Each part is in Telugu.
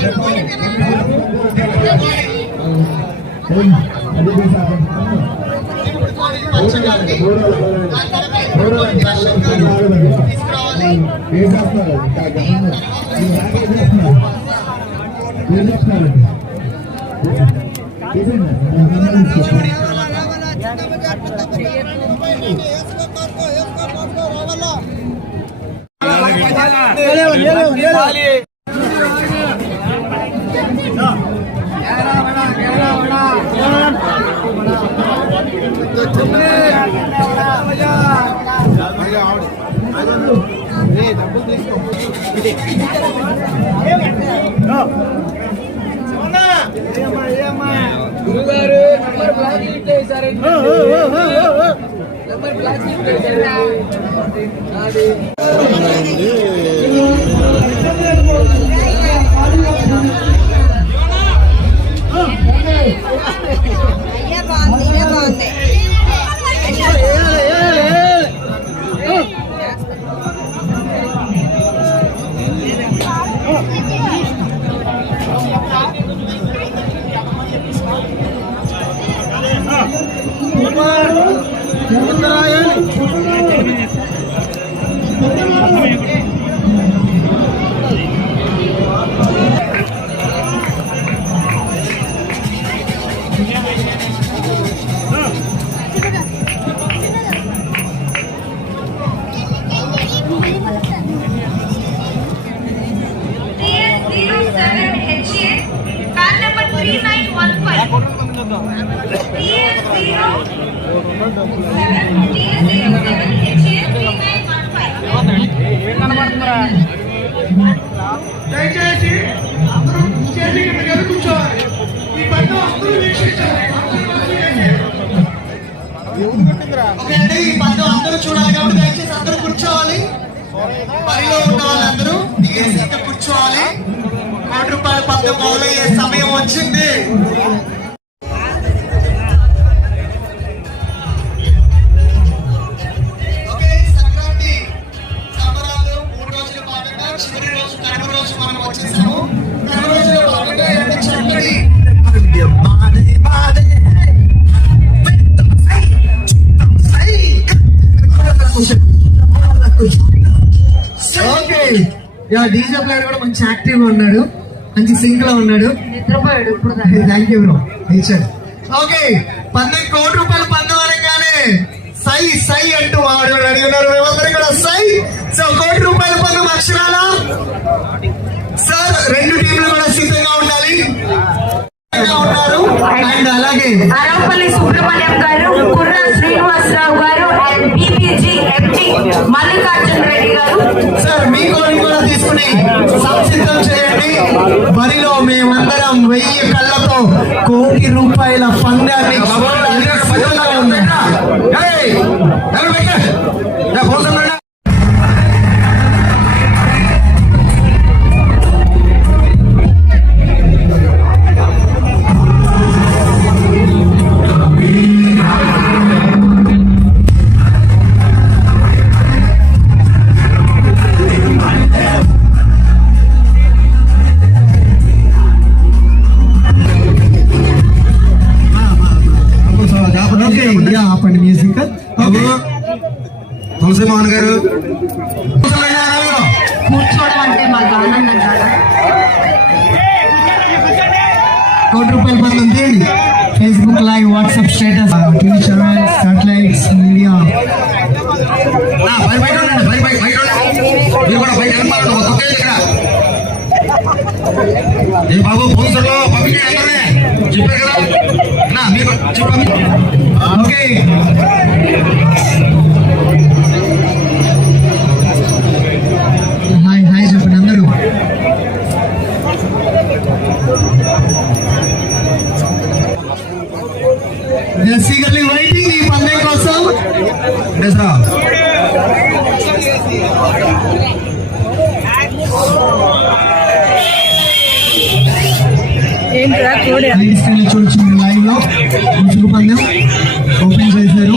తీసుకురావాలి రావాలా గురుగారు నంబర్ బ్లాక్ లిస్ట్ చేశారండి నంబర్ బ్లాక్ లిస్ట్ అయ్యా బాగుంది ఇలా బాగుంది. దయచేసి అందరూ స్టేజీ కింద కూర్చోవాలి. ఈ పని అందరూ వీక్షించాలి. ఓకే అండి ఈ పని అందరూ చూడాలి కాబట్టి దయచేసి అందరూ కూర్చోవాలి. పనిలో ఉన్న వాళ్ళందరూ దిగేసి కూర్చోవాలి. కోటి రూపాయల పండు మొదలయ్యే సమయం వచ్చింది. ఓకే యా డీజే ప్లేయర్ కూడా మంచి యాక్టివ్గా ఉన్నాడు. మంచి సింక్లో ఉన్నాడు. నిద్రపోయాడు ఇప్పుడు థ్యాంక్ యూ బ్రో ఇచ్చాడు ఓకే పన్నెండు కోటి రూపాయలు పందెం అనగానే సై సై అంటూ వాడు అడిగినారు మేమందరం కూడా సై. సో కోటి రూపాయల పందెం అక్షరాల. సార్ రెండు టీంలు కూడా సిద్ధంగా ఉండాలి. ఉన్నారు. అండ్ అలాగే Aravapalli Subrahmanyam garu Srinivasa Rao garu and BPG MT Mallikarjuna Reddy garu. Sir మీ కోరిక కూడా తీసుకుని సంసిద్ధం చేయండి. బరిలో మేమందరం వెయ్యి కళ్ళతో కోటి రూపాయల పందాన్ని తులసి మోహన్ గారు. కూర్చోవడం అంటే మాకు ఆనందం కదా. కోటి రూపాయల పందెం తీయండి Facebook live WhatsApp status TV channel satellites media ఏ బాబు పోలీసులు పంపించండి అందరినీ. చెప్పారు కదా. మీరు చెప్పండి. ఓకే. లైట్ స్క్రీన్ చూడొచ్చు మీరు లైవ్లో ముసుగు పందెం ఓపెన్ చేశారు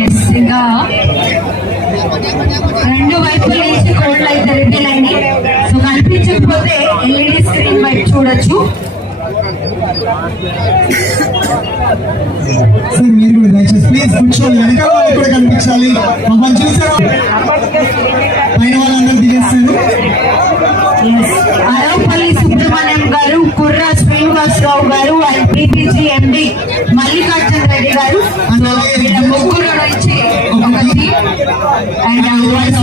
ఎస్ ఇంకా రెండు వైపుల నుంచి కోడ్లు అయితే రిపేర్ అయింది సో కనిపించకపోతే ఎల్ఈడి స్క్రీన్ వైపు చూడొచ్చు. సార్ మీరు కూడా దయచేసి ప్లీజ్ కూర్చోండి. వెనకాల కూడా కనిపించాలి. మనం చూసారా పైన వాళ్ళందరూ దిగేస్తారు. ఎవరైనా